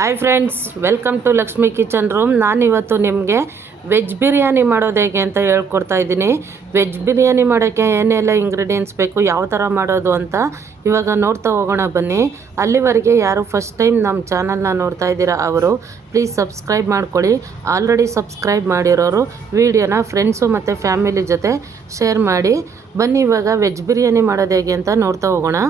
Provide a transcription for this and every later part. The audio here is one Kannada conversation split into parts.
Hi friends, welcome to Lakshmi kitchen room. ನಾನಿವತ್ತು ನಿಮಗೆ ವೆಜ್ ಬಿರಿಯಾನಿ ಮಾಡೋದು ಹೇಗೆ ಅಂತ ಹೇಳ್ಕೊಡ್ತಾ ಇದ್ದೀನಿ. ವೆಜ್ ಬಿರಿಯಾನಿ ಮಾಡೋಕ್ಕೆ ಏನೆಲ್ಲ ಇಂಗ್ರೀಡಿಯೆಂಟ್ಸ್ ಬೇಕು, ಯಾವ ಥರ ಮಾಡೋದು ಅಂತ ಇವಾಗ ನೋಡ್ತಾ ಹೋಗೋಣ ಬನ್ನಿ. ಅಲ್ಲಿವರೆಗೆ ಯಾರು ಫಸ್ಟ್ ಟೈಮ್ ನಮ್ಮ ಚಾನಲ್ನ ನೋಡ್ತಾ ಇದ್ದೀರಾ ಅವರು ಪ್ಲೀಸ್ ಸಬ್ಸ್ಕ್ರೈಬ್ ಮಾಡ್ಕೊಳ್ಳಿ. ಆಲ್ರೆಡಿ ಸಬ್ಸ್ಕ್ರೈಬ್ ಮಾಡಿರೋರು ವಿಡಿಯೋನ ಫ್ರೆಂಡ್ಸು ಮತ್ತು ಫ್ಯಾಮಿಲಿ ಜೊತೆ ಶೇರ್ ಮಾಡಿ. ಬನ್ನಿ ಇವಾಗ ವೆಜ್ ಬಿರಿಯಾನಿ ಮಾಡೋದು ಹೇಗೆ ಅಂತ ನೋಡ್ತಾ ಹೋಗೋಣ.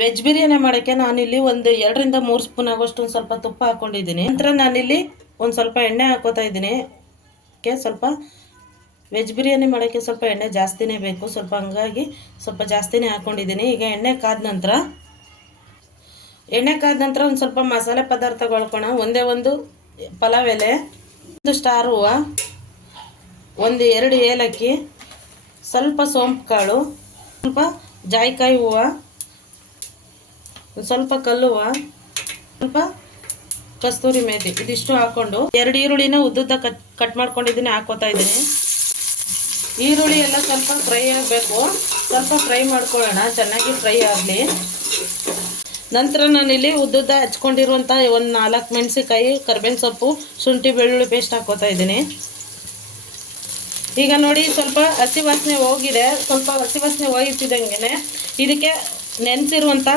ವೆಜ್ ಬಿರಿಯಾನಿ ಮಾಡೋಕ್ಕೆ ನಾನಿಲ್ಲಿ ಒಂದು 2ರಿಂದ 3 ಸ್ಪೂನ್ ಆಗೋಷ್ಟು ಒಂದು ಸ್ವಲ್ಪ ತುಪ್ಪ ಹಾಕ್ಕೊಂಡಿದ್ದೀನಿ. ನಂತರ ನಾನಿಲ್ಲಿ ಒಂದು ಸ್ವಲ್ಪ ಎಣ್ಣೆ ಹಾಕೋತಾ ಇದ್ದೀನಿ. ಸ್ವಲ್ಪ ವೆಜ್ ಬಿರಿಯಾನಿ ಮಾಡೋಕ್ಕೆ ಸ್ವಲ್ಪ ಎಣ್ಣೆ ಜಾಸ್ತಿನೇ ಬೇಕು, ಸ್ವಲ್ಪ ಹಂಗಾಗಿ ಸ್ವಲ್ಪ ಜಾಸ್ತಿನೇ ಹಾಕ್ಕೊಂಡಿದ್ದೀನಿ. ಈಗ ಎಣ್ಣೆ ಕಾದ ನಂತರ ಒಂದು ಸ್ವಲ್ಪ ಮಸಾಲೆ ಪದಾರ್ಥಗಳ್ಕೋಣ. ಒಂದು ಪಲಾವ್ ಎಲೆ, ಒಂದು ಸ್ಟಾರ್ ಹೂವು, 2 ಏಲಕ್ಕಿ, ಸ್ವಲ್ಪ ಸೋಂಪು ಕಾಳು, ಸ್ವಲ್ಪ ಜಾಯಿಕಾಯಿ ಹೂವು, ಸ್ವಲ್ಪ ಕಲ್ಲುವ, ಸ್ವಲ್ಪ ಕಸ್ತೂರಿ ಮೇಥಿ, ಇದಿಷ್ಟು ಹಾಕ್ಕೊಂಡು 2 ಈರುಳ್ಳಿನ ಉದ್ದುದ್ದ ಕಟ್ ಮಾಡ್ಕೊಂಡಿದ್ದೀನಿ, ಹಾಕೋತಾ ಇದ್ದೀನಿ. ಈರುಳ್ಳಿ ಎಲ್ಲ ಸ್ವಲ್ಪ ಫ್ರೈ ಆಗಬೇಕು, ಸ್ವಲ್ಪ ಫ್ರೈ ಮಾಡ್ಕೊಳ್ಳೋಣ, ಚೆನ್ನಾಗಿ ಫ್ರೈ ಆಗಲಿ. ನಂತರ ನಾನಿಲ್ಲಿ ಉದ್ದುದ್ದ ಹಚ್ಕೊಂಡಿರುವಂಥ ಒಂದು 4 ಮೆಣಸಿಕಾಯಿ, ಕರ್ಬೇವಿನ ಸೊಪ್ಪು, ಶುಂಠಿ ಬೆಳ್ಳುಳ್ಳಿ ಪೇಸ್ಟ್ ಹಾಕೋತಾ ಇದ್ದೀನಿ. ಈಗ ನೋಡಿ ಸ್ವಲ್ಪ ಹಸಿ ವಾಸನೆ ಹೋಗಿದೆ. ಸ್ವಲ್ಪ ಹಸಿ ವಾಸನೆ ಹೋಗಿತ್ತಿದ್ದಂಗೆ ಇದಕ್ಕೆ ನೆನೆಸಿರುವಂಥ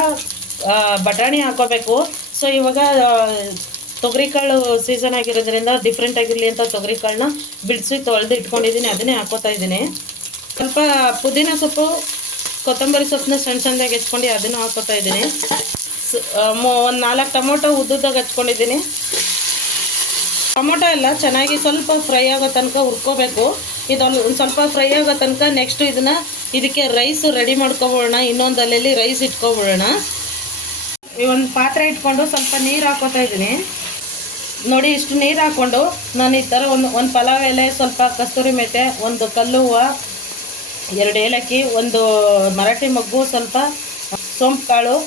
ಬಟಾಣಿ ಹಾಕೋಬೇಕು. ಸೊ ಇವಾಗ ತೊಗರಿಕಾಳು ಸೀಸನ್ ಆಗಿರೋದ್ರಿಂದ ಡಿಫ್ರೆಂಟ್ ಆಗಿರಲಿ ಅಂತ ತೊಗರಿಕಾಳನ್ನ ಬಿಡಿಸಿ ತೊಳೆದು ಇಟ್ಕೊಂಡಿದ್ದೀನಿ, ಅದನ್ನೇ ಹಾಕೋತಾ ಇದ್ದೀನಿ. ಸ್ವಲ್ಪ ಪುದೀನ ಸೊಪ್ಪು, ಕೊತ್ತಂಬರಿ ಸೊಪ್ಪನ್ನ ಸಣ್ಣದಾಗಿ ಹೆಚ್ಕೊಂಡು ಅದನ್ನು ಹಾಕೋತಾ ಇದ್ದೀನಿ. ಒಂದು 4 ಟೊಮೊಟೊ ಉದ್ದುದ್ದಾಗ ಹಚ್ಕೊಂಡಿದ್ದೀನಿ. ಟೊಮೊಟೊ ಎಲ್ಲ ಚೆನ್ನಾಗಿ ಸ್ವಲ್ಪ ಫ್ರೈ ಆಗೋ ತನಕ ಹುರ್ಕೋಬೇಕು. ಇದೊಂದು ಸ್ವಲ್ಪ ಫ್ರೈ ಆಗೋ ತನಕ ನೆಕ್ಸ್ಟ್ ಇದಕ್ಕೆ ರೈಸ್ ರೆಡಿ ಮಾಡ್ಕೊಬಿಡೋಣ. ಇನ್ನೊಂದು ಅಲ್ಲೆಲ್ಲಿ ರೈಸ್ ಇಟ್ಕೊಬಿಡೋಣ. ಒಂದು ಪಾತ್ರೆ ಇಟ್ಕೊಂಡು ಸ್ವಲ್ಪ ನೀರು ಹಾಕೋತಾ ಇದ್ದೀನಿ. ನೋಡಿ, ಇಷ್ಟು ನೀರು ಹಾಕ್ಕೊಂಡು ನಾನು ಈ ಥರ ಒಂದು ಪಲಾವ್ ಎಲೆ, ಸ್ವಲ್ಪ ಕಸ್ತೂರಿ ಮೇಥಿ, ಒಂದು ಕಲ್ಲು ಹೂವು, 2 ಏಲಕ್ಕಿ, ಒಂದು ಮರಾಠಿ ಮೊಗ್ಗು, ಸ್ವಲ್ಪ ಸೋಂಪು ಕಾಳು,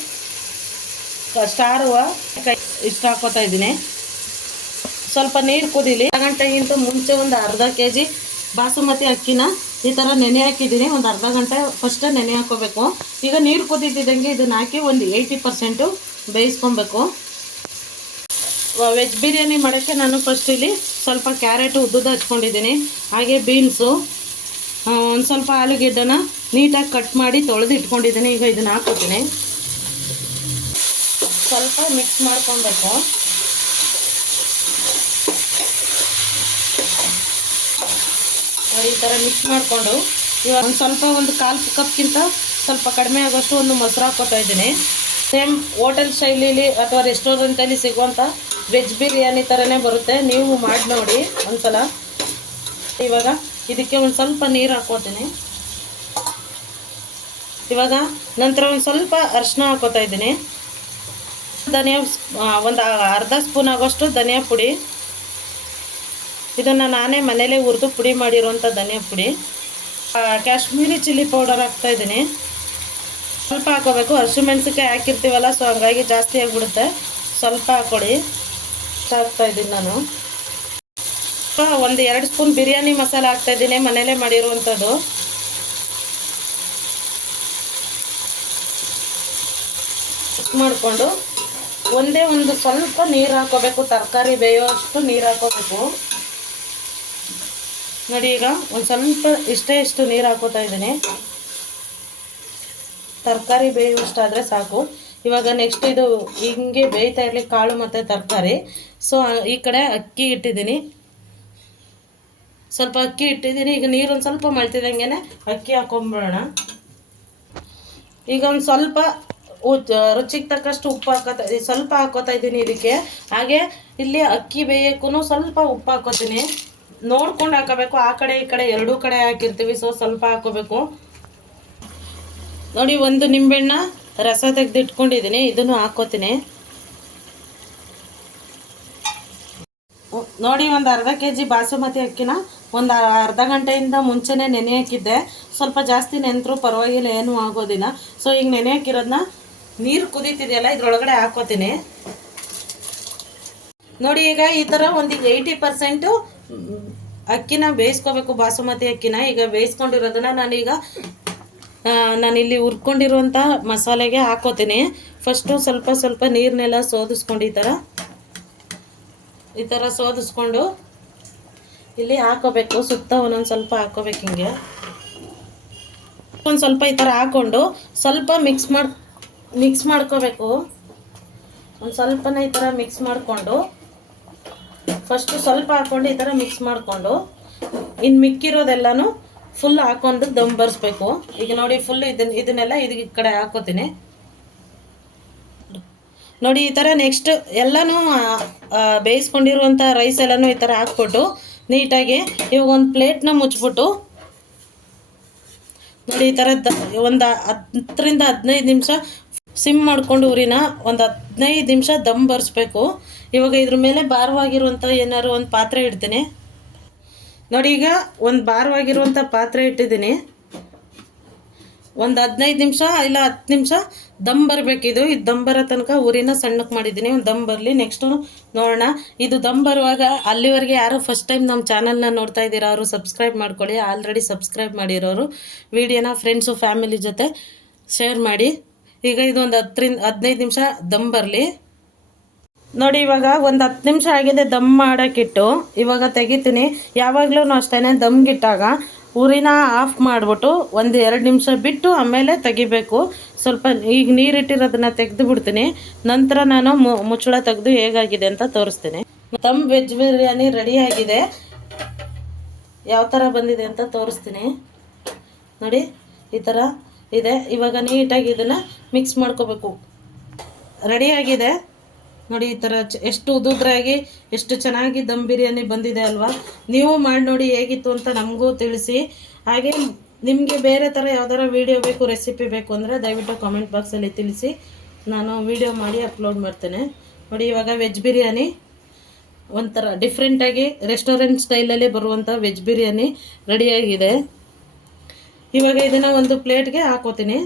ಸ್ಟಾರ್ ಹೂವು, ಇಷ್ಟು ಹಾಕೋತಾ ಇದ್ದೀನಿ. ಸ್ವಲ್ಪ ನೀರು ಕುದೀಲಿ. 1 ಗಂಟೆಗಿಂತ ಮುಂಚೆ ಒಂದು ಅರ್ಧ kg ಬಾಸುಮತಿ ಅಕ್ಕಿನ ಈ ಥರ ನೆನೆ ಹಾಕಿದ್ದೀನಿ. ಒಂದು ಅರ್ಧ ಗಂಟೆ ಫಸ್ಟ್ ನೆನೆ ಹಾಕೋಬೇಕು. ಈಗ ನೀರು ಕುದೀತಿದ್ದಂಗೆ ಇದನ್ನು ಹಾಕಿ ಒಂದು 80% ಬೇಯಿಸ್ಕೊಬೇಕು. ವೆಜ್ ಬಿರಿಯಾನಿ ಮಾಡೋಕ್ಕೆ ನಾನು ಫಸ್ಟ್ ಇಲ್ಲಿ ಸ್ವಲ್ಪ ಕ್ಯಾರೆಟು ಉದ್ದುದ ಹಚ್ಕೊಂಡಿದ್ದೀನಿ, ಹಾಗೆ ಬೀನ್ಸು, ಒಂದು ಸ್ವಲ್ಪ ಆಲೂಗೆಡ್ಡೆನ ನೀಟಾಗಿ ಕಟ್ ಮಾಡಿ ತೊಳೆದು ಇಟ್ಕೊಂಡಿದ್ದೀನಿ. ಈಗ ಇದನ್ನು ಹಾಕೋತೀನಿ, ಸ್ವಲ್ಪ ಮಿಕ್ಸ್ ಮಾಡ್ಕೊಬೇಕು. ನೋಡಿ, ಈ ಥರ ಮಿಕ್ಸ್ ಮಾಡಿಕೊಂಡು ಇವಾಗ ಒಂದು 1/4 ಕಪ್ಗಿಂತ ಸ್ವಲ್ಪ ಕಡಿಮೆ ಆಗೋಷ್ಟು ಒಂದು ಮೊಸರು ಹಾಕ್ಕೋತಾ ಇದ್ದೀನಿ. ಸೇಮ್ ಹೋಟೆಲ್ ಶೈಲಿಲಿ ಅಥವಾ ರೆಸ್ಟೋರೆಂಟಲ್ಲಿ ಸಿಗುವಂಥ ವೆಜ್ ಬಿರಿಯಾನಿ ಥರನೇ ಬರುತ್ತೆ, ನೀವು ಮಾಡಿ ನೋಡಿ ಒಂದ್ಸಲ. ಇವಾಗ ಇದಕ್ಕೆ ಒಂದು ಸ್ವಲ್ಪ ನೀರು ಹಾಕ್ಕೋತೀನಿ. ಇವಾಗ ನಂತರ ಒಂದು ಸ್ವಲ್ಪ ಅರಿಶಿನ ಹಾಕ್ಕೋತಾ ಇದ್ದೀನಿ. ಒಂದು ಅರ್ಧ ಸ್ಪೂನ್ ಆಗೋಷ್ಟು ಧನಿಯಾ ಪುಡಿ, ಇದನ್ನು ನಾನೇ ಮನೇಲೇ ಹುರಿದು ಪುಡಿ ಮಾಡಿರುವಂಥ ಧನಿಯಾ ಪುಡಿ. ಕಾಶ್ಮೀರಿ ಚಿಲ್ಲಿ ಪೌಡರ್ ಹಾಕ್ತಾಯಿದ್ದೀನಿ, ಸ್ವಲ್ಪ ಹಾಕೋಬೇಕು. ಹಸಿಮೆಣಸಿನ್ಕಾಯಿ ಹಾಕಿರ್ತೀವಲ್ಲ, ಸೊ ಹಂಗಾಗಿ ಜಾಸ್ತಿ ಆಗಿಬಿಡುತ್ತೆ, ಸ್ವಲ್ಪ ಹಾಕ್ಕೊಳ್ಳಿ. ಹಾಕ್ತಾಯಿದ್ದೀನಿ ನಾನು. 2 ಸ್ಪೂನ್ ಬಿರಿಯಾನಿ ಮಸಾಲ ಹಾಕ್ತಾಯಿದ್ದೀನಿ, ಮನೇಲೇ ಮಾಡಿರುವಂಥದ್ದು. ಮಾಡಿಕೊಂಡು ಒಂದು ಸ್ವಲ್ಪ ನೀರು ಹಾಕೋಬೇಕು, ತರಕಾರಿ ಬೇಯೋಷ್ಟು ನೀರು ಹಾಕೋಬೇಕು. ನೋಡಿ, ಈಗ ಒಂದು ಸ್ವಲ್ಪ ಇಷ್ಟು ನೀರು ಹಾಕೋತಾ ಇದ್ದೀನಿ. ತರಕಾರಿ ಬೇಯುವಷ್ಟಾದರೆ ಸಾಕು. ಇವಾಗ ನೆಕ್ಸ್ಟ್ ಇದು ಹಿಂಗೆ ಬೇಯ್ತಾ ಇರಲಿ ಕಾಳು ಮತ್ತು ತರಕಾರಿ. ಸೊ ಈ ಕಡೆ ಅಕ್ಕಿ ಇಟ್ಟಿದ್ದೀನಿ, ಸ್ವಲ್ಪ ಅಕ್ಕಿ ಇಟ್ಟಿದ್ದೀನಿ. ಈಗ ನೀರು ಒಂದು ಸ್ವಲ್ಪ ಮಳ್ತಿದಂಗೆ ಅಕ್ಕಿ ಹಾಕೊಂಬಿಡೋಣ. ಈಗ ಒಂದು ಸ್ವಲ್ಪ ರುಚಿಗೆ ತಕ್ಕಷ್ಟು ಉಪ್ಪು ಸ್ವಲ್ಪ ಹಾಕೋತಾ ಇದ್ದೀನಿ ಇದಕ್ಕೆ. ಹಾಗೆ ಇಲ್ಲಿ ಅಕ್ಕಿ ಬೇಯೋಕ್ಕೂ ಸ್ವಲ್ಪ ಉಪ್ಪು ಹಾಕೋತೀನಿ, ನೋಡ್ಕೊಂಡು ಹಾಕೋಬೇಕು. ಆ ಕಡೆ ಈ ಕಡೆ 2 ಕಡೆ ಹಾಕಿರ್ತೀವಿ, ಸೊ ಸ್ವಲ್ಪ ಹಾಕೋಬೇಕು. ನೋಡಿ, ಒಂದು ನಿಂಬೆಹಣ್ಣ ರಸ ತೆಗೆದು ಇಟ್ಕೊಂಡಿದ್ದೀನಿ, ಇದನ್ನು ಹಾಕೋತೀನಿ. ನೋಡಿ, ಒಂದು ಅರ್ಧ kg ಬಾಸುಮತಿ ಅಕ್ಕಿನ ಒಂದು ಅರ್ಧ ಗಂಟೆಯಿಂದ ಮುಂಚೆನೇ ನೆನೆ ಹಾಕಿದ್ದೆ. ಸ್ವಲ್ಪ ಜಾಸ್ತಿ ನೆನೆದ್ರೂ ಪರವಾಗಿಲ್ಲ, ಏನೂ ಆಗೋದಿಲ್ಲ. ಸೊ ಈಗ ನೆನೆ ಹಾಕಿರೋದನ್ನ ನೀರು ಕುದೀತಿದೆಯಲ್ಲ ಇದ್ರೊಳಗಡೆ ಹಾಕೋತೀನಿ. ನೋಡಿ, ಈಗ ಈ ಥರ ಒಂದು 80% ಅಕ್ಕಿನ ಬೇಯಿಸ್ಕೋಬೇಕು, ಬಾಸುಮತಿ ಅಕ್ಕಿನ. ಈಗ ಬೇಯಿಸ್ಕೊಂಡಿರೋದನ್ನ ನಾನೀಗ ನಾನಿಲ್ಲಿ ಹುರ್ಕೊಂಡಿರುವಂಥ ಮಸಾಲೆಗೆ ಹಾಕೋತೀನಿ. ಫಸ್ಟು ಸ್ವಲ್ಪ ಸ್ವಲ್ಪ ನೀರನ್ನೆಲ್ಲ ಸೋದಿಸ್ಕೊಂಡು ಈ ಥರ ಸೋದಿಸ್ಕೊಂಡು ಇಲ್ಲಿ ಹಾಕೋಬೇಕು. ಸುತ್ತ ಒಂದೊಂದು ಸ್ವಲ್ಪ ಹಾಕೋಬೇಕು. ಹಿಂಗೆ ಒಂದು ಸ್ವಲ್ಪ ಈ ಥರ ಹಾಕ್ಕೊಂಡು ಸ್ವಲ್ಪ ಮಿಕ್ಸ್ ಮಾಡ್ಕೋಬೇಕು. ಒಂದು ಸ್ವಲ್ಪನೇ ಈ ಥರ ಮಿಕ್ಸ್ ಮಾಡಿಕೊಂಡು ಫಸ್ಟು ಸ್ವಲ್ಪ ಹಾಕ್ಕೊಂಡು ಈ ಥರ ಮಿಕ್ಸ್ ಮಾಡಿಕೊಂಡು ಇನ್ನು ಮಿಕ್ಕಿರೋದೆಲ್ಲನೂ ಫುಲ್ ಹಾಕ್ಕೊಂಡು ದಮ್ ಬರ್ಸ್ಬೇಕು. ಈಗ ನೋಡಿ ಫುಲ್ ಇದನ್ನೆಲ್ಲ ಈ ಕಡೆ ಹಾಕೋತೀನಿ ನೋಡಿ. ಈ ಥರ ನೆಕ್ಸ್ಟ್ ಎಲ್ಲನೂ ಬೇಯಿಸ್ಕೊಂಡಿರುವಂಥ ರೈಸ್ ಎಲ್ಲನೂ ಈ ಥರ ಹಾಕ್ಬಿಟ್ಟು ನೀಟಾಗಿ ಇವಾಗ ಒಂದು ಪ್ಲೇಟ್ನ ಮುಚ್ಚಿಬಿಟ್ಟು ನೋಡಿ ಈ ಥರ ಒಂದು 10ರಿಂದ 15 ನಿಮಿಷ ಸಿಮ್ ಮಾಡಿಕೊಂಡು ಉರಿನ ಒಂದು 15 ನಿಮಿಷ ದಮ್ ಬರ್ಸ್ಬೇಕು. ಇವಾಗ ಇದ್ರ ಮೇಲೆ ಭಾರವಾಗಿರುವಂಥ ಏನಾದ್ರು ಒಂದು ಪಾತ್ರೆ ಇಡ್ತೀನಿ ನೋಡಿ. ಈಗ ಒಂದು ಭಾರವಾಗಿರುವಂಥ ಪಾತ್ರೆ ಇಟ್ಟಿದ್ದೀನಿ. ಒಂದು 15 ನಿಮಿಷ ಇಲ್ಲ 10 ನಿಮಿಷ ದಮ್ ಬರಬೇಕಿದು. ಇದು ದಮ್ ಬರೋ ತನಕ ಉರಿನ ಸಣ್ಣಕ್ಕೆ ಮಾಡಿದ್ದೀನಿ. ಒಂದು ದಮ್ ಬರಲಿ, ನೆಕ್ಸ್ಟು ನೋಡೋಣ. ಇದು ದಮ್ ಬರುವಾಗ ಅಲ್ಲಿವರೆಗೆ ಯಾರು ಫಸ್ಟ್ ಟೈಮ್ ನಮ್ಮ ಚಾನಲ್ನ ನೋಡ್ತಾ ಇದ್ದೀರಾ ಅವರು ಸಬ್ಸ್ಕ್ರೈಬ್ ಮಾಡ್ಕೊಳ್ಳಿ. ಆಲ್ರೆಡಿ ಸಬ್ಸ್ಕ್ರೈಬ್ ಮಾಡಿರೋರು ವಿಡಿಯೋನ ಫ್ರೆಂಡ್ಸು ಫ್ಯಾಮಿಲಿ ಜೊತೆ ಶೇರ್ ಮಾಡಿ. ಈಗ ಇದು ಒಂದು 10ರಿಂದ 15 ನಿಮಿಷ ದಮ್ ಬರಲಿ ನೋಡಿ. ಇವಾಗ ಒಂದು 10 ನಿಮಿಷ ಆಗಿದೆ ದಮ್ ಮಾಡೋಕ್ಕಿಟ್ಟು. ಇವಾಗ ತೆಗಿತೀನಿ. ಯಾವಾಗಲೂ ಅಷ್ಟೇ ದಮ್ಗಿಟ್ಟಾಗ ಉರಿನ ಆಫ್ ಮಾಡಿಬಿಟ್ಟು 1-2 ನಿಮಿಷ ಬಿಟ್ಟು ಆಮೇಲೆ ತೆಗಿಬೇಕು. ಸ್ವಲ್ಪ ಈಗ ನೀರಿಟ್ಟಿರೋದನ್ನು ತೆಗೆದು ಬಿಡ್ತೀನಿ. ನಂತರ ನಾನು ಮುಚ್ಚಳ ತೆಗೆದು ಹೇಗಾಗಿದೆ ಅಂತ ತೋರಿಸ್ತೀನಿ. ದಮ್ ವೆಜ್ ಬಿರಿಯಾನಿ ರೆಡಿಯಾಗಿದೆ. ಯಾವ ಥರ ಬಂದಿದೆ ಅಂತ ತೋರಿಸ್ತೀನಿ ನೋಡಿ. ಈ ಥರ ಇದೆ. ಇವಾಗ ನೀಟಾಗಿ ಇದನ್ನು ಮಿಕ್ಸ್ ಮಾಡ್ಕೋಬೇಕು. ರೆಡಿಯಾಗಿದೆ ನೋಡಿ. ಈ ಥರ ಎಷ್ಟು ಉದುದ್ರಾಗಿ ಎಷ್ಟು ಚೆನ್ನಾಗಿ ದಮ್ ಬಿರಿಯಾನಿ ಬಂದಿದೆ ಅಲ್ವಾ. ನೀವು ಮಾಡಿ ನೋಡಿ ಹೇಗಿತ್ತು ಅಂತ ನಮಗೂ ತಿಳಿಸಿ. ಹಾಗೆ ನಿಮಗೆ ಬೇರೆ ಥರ ಯಾವ್ದಾರ ವೀಡಿಯೋ ಬೇಕು, ರೆಸಿಪಿ ಬೇಕು ಅಂದರೆ ದಯವಿಟ್ಟು ಕಾಮೆಂಟ್ ಬಾಕ್ಸಲ್ಲಿ ತಿಳಿಸಿ. ನಾನು ವೀಡಿಯೋ ಮಾಡಿ ಅಪ್ಲೋಡ್ ಮಾಡ್ತೇನೆ ನೋಡಿ. ಇವಾಗ ವೆಜ್ ಬಿರಿಯಾನಿ ಒಂಥರ ಡಿಫ್ರೆಂಟಾಗಿ ರೆಸ್ಟೋರೆಂಟ್ ಸ್ಟೈಲಲ್ಲಿ ಬರುವಂಥ ವೆಜ್ ಬಿರಿಯಾನಿ ರೆಡಿಯಾಗಿದೆ. ಇವಾಗ ಇದನ್ನು ಒಂದು ಪ್ಲೇಟ್ಗೆ ಹಾಕೋತೀನಿ.